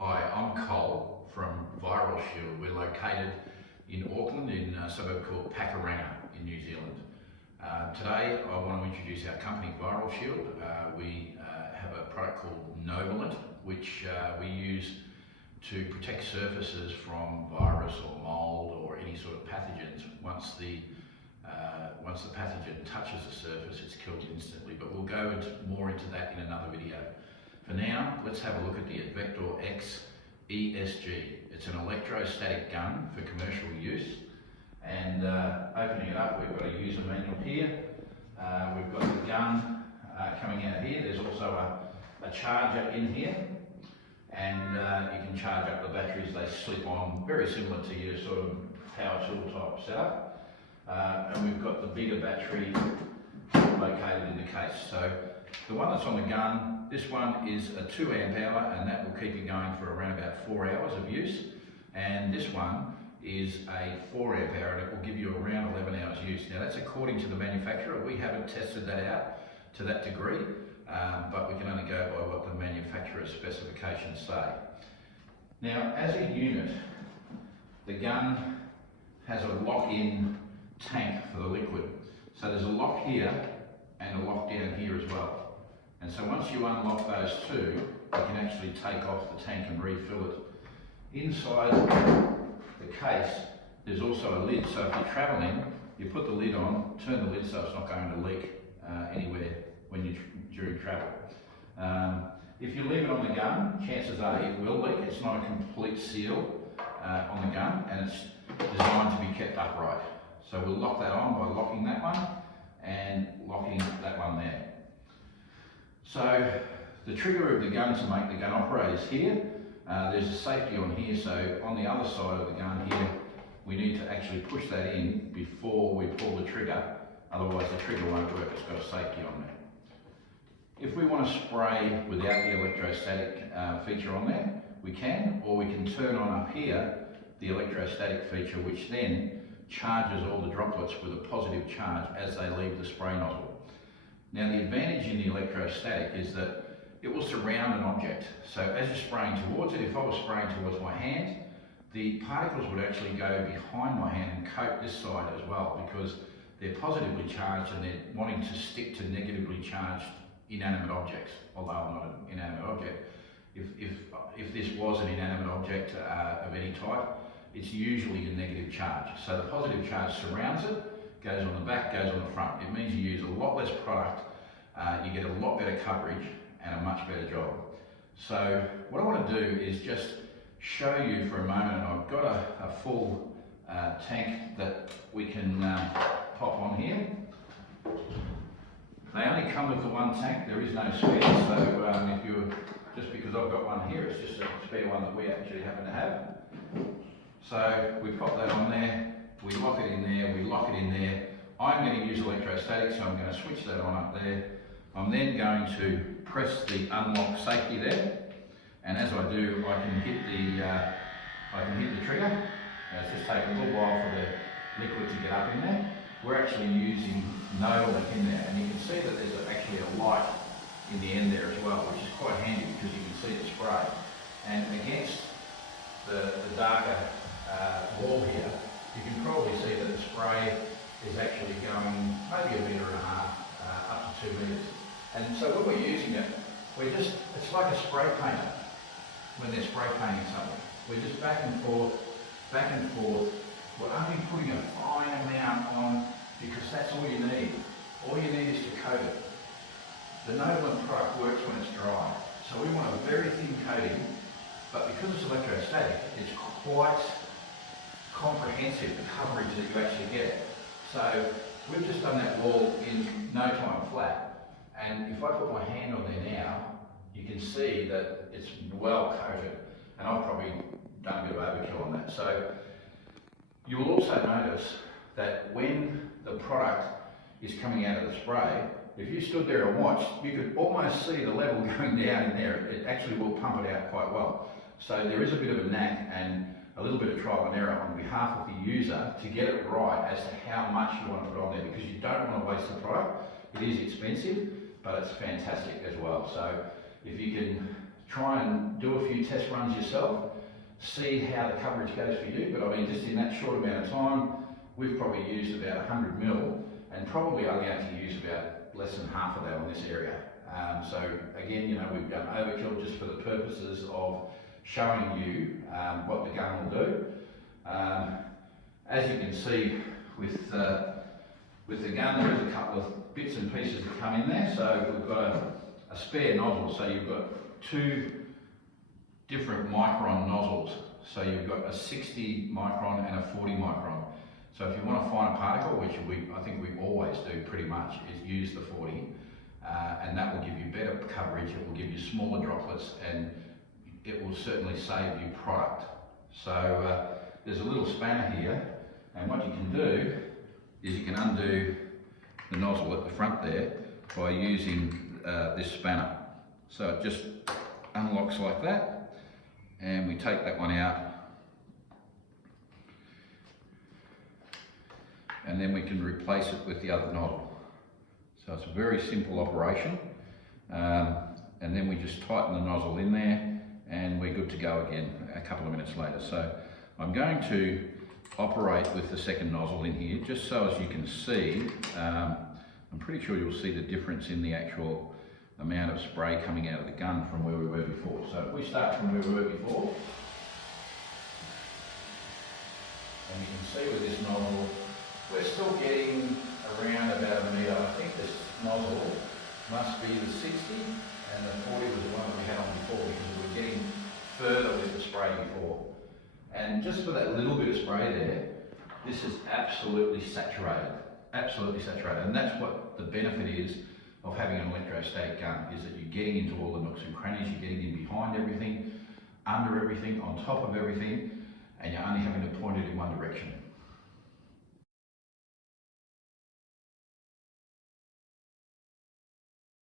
Hi, I'm Cole from Viral Shield. We're located in Auckland in a suburb called Pakuranga in New Zealand. Today I want to introduce our company Viral Shield. We have a product called Nozzles, which we use to protect surfaces from virus or mold or any sort of pathogens. Once the pathogen touches the surface, it's killed instantly, but we'll go more into that in another video. For now, let's have a look at the Advector-X ESG. It's an electrostatic gun for commercial use. And opening it up, we've got a user manual here. We've got the gun coming out here. There's also a charger in here. And you can charge up the batteries. They slip on, very similar to your sort of power tool type setup. And we've got the bigger battery located in the case. So the one that's on the gun, this one is a 2 amp hour, and that will keep you going for around about 4 hours of use. And this one is a 4 amp hour, and it will give you around 11 hours use. Now that's according to the manufacturer. We haven't tested that out to that degree, but we can only go by what the manufacturer's specifications say. Now, as a unit, the gun has a lock-in tank for the liquid. So there's a lock here and a lock down here as well. And so once you unlock those two, you can actually take off the tank and refill it. Inside the case, there's also a lid. So if you're travelling, you put the lid on, turn the lid so it's not going to leak anywhere during travel. If you leave it on the gun, chances are it will leak. It's not a complete seal on the gun, and it's designed to be kept upright. So we'll lock that on by locking that one and locking that one there. So the trigger of the gun to make the gun operate is here. There's a safety on here, so on the other side of the gun here, we need to actually push that in before we pull the trigger, otherwise the trigger won't work. It's got a safety on there. If we want to spray without the electrostatic feature on there, we can, or we can turn on up here the electrostatic feature, which then charges all the droplets with a positive charge as they leave the spray nozzle. Now the advantage in the electrostatic is that it will surround an object. So as you're spraying towards it, if I was spraying towards my hand, the particles would actually go behind my hand and coat this side as well, because they're positively charged and they're wanting to stick to negatively charged inanimate objects, although I'm not an inanimate object. If this was an inanimate object of any type, it's usually a negative charge. So the positive charge surrounds it, goes on the back, goes on the front. It means you use a lot less product, you get a lot better coverage and a much better job. So what I want to do is just show you for a moment. I've got a full tank that we can pop on here. They only come with the one tank, there is no spare, so if you're, just because I've got one here, it's just a spare one that we actually happen to have. So we pop that on there, we lock it in there, we lock it in there. I'm going to use electrostatic, so I'm going to switch that on up there. I'm then going to press the unlock safety there, and as I do, I can hit the trigger. Now it's just taken a little while for the liquid to get up in there. We're actually using Nozzles in there, and you can see that there's actually a light in the end there as well, which is quite handy because you can see the spray. And against the darker wall here, you can probably see that the spray is actually going maybe 1.5 meters up to 2 meters. And so when we're using it, it's like a spray painter when they're spray painting something. We're just back and forth. We're only putting a fine amount on because that's all you need. All you need is to coat it. The Nozzles product works when it's dry. So we want a very thin coating, but because it's electrostatic, it's quite comprehensive, the coverage that you actually get. So we've just done that wall in no time flat, and if I put my hand on there now, you can see that it's well coated, and I've probably done a bit of overkill on that. So you'll also notice that when the product is coming out of the spray, if you stood there and watched, you could almost see the level going down in there. It actually will pump it out quite well. So there is a bit of a knack and a little bit of trial and error on behalf of the user to get it right as to how much you want to put on there, because you don't want to waste the product. It is expensive, but it's fantastic as well. So if you can try and do a few test runs yourself, see how the coverage goes for you. But I mean, just in that short amount of time, we've probably used about 100 mil, and probably only have to use about less than half of that on this area. So again, you know, we've done overkill just for the purposes of showing you what the gun will do. As you can see with the gun, there's a couple of bits and pieces that come in there. So we've got a spare nozzle, so you've got two different micron nozzles. So you've got a 60 micron and a 40 micron. So if you want to find a particle, which I think we always do pretty much, is use the 40, and that will give you better coverage, it will give you smaller droplets, and it will certainly save you product. So there's a little spanner here, and what you can do is you can undo the nozzle at the front there by using this spanner. So it just unlocks like that, and we take that one out, and then we can replace it with the other nozzle. So it's a very simple operation, and then we just tighten the nozzle in there, and we're good to go again a couple of minutes later. So I'm going to operate with the second nozzle in here, just so as you can see. I'm pretty sure you'll see the difference in the actual amount of spray coming out of the gun from where we were before. So if we start from where we were before, and you can see with this nozzle, we're still getting around about a metre. I think this nozzle must be the 60, and the 40 was the one that we had on before, because we were getting further with the spray before. And just for that little bit of spray there, this is absolutely saturated, and that's what the benefit is of having an electrostatic gun, is that you're getting into all the nooks and crannies, you're getting in behind everything, under everything, on top of everything, and you're only having to point it in one direction.